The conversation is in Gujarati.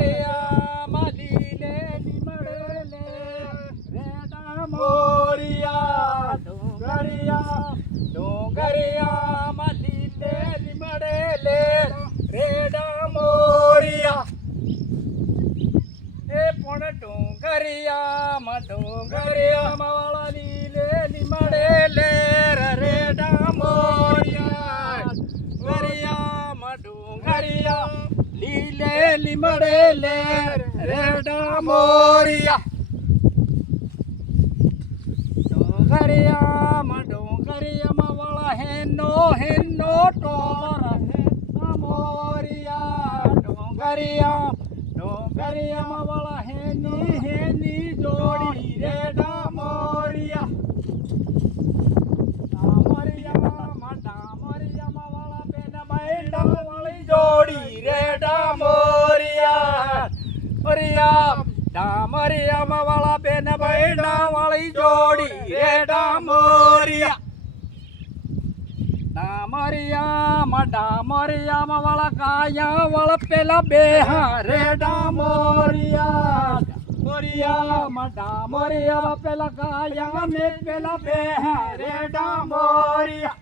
ડોંગરિયામાં લીલે લીમડે લે રેડા મોરિયા ડોંગરિયામાં લીલે લીમડે લે રેડા મોરિયા એ પણ ડોંગરિયામાં વાળા લીલે લીમડે લે રેડા મોરિયા ડોંગરિયા લીલે લીમડે લે રેડા મોરિયા ડોંગરિયામાં વાળા હેનો ટોર મોરિયા ડોંગરિયામાં વાળા હેની જોડી રેડા મોરિયા ડામરિયામાં વાળા બેન બૈડા વાળી જોડી રેડા મોરિયા ડામરિયામાં વાળા બેન બૈડા વાળી જોડી રેડા મોરિયા ડામરિયામાં વાળા કાયા વાળા પેલા બેહા રેડા મોરિયા ડામરિયા પેલા કાયા ને પેલા બેહા રેડા મોરિયા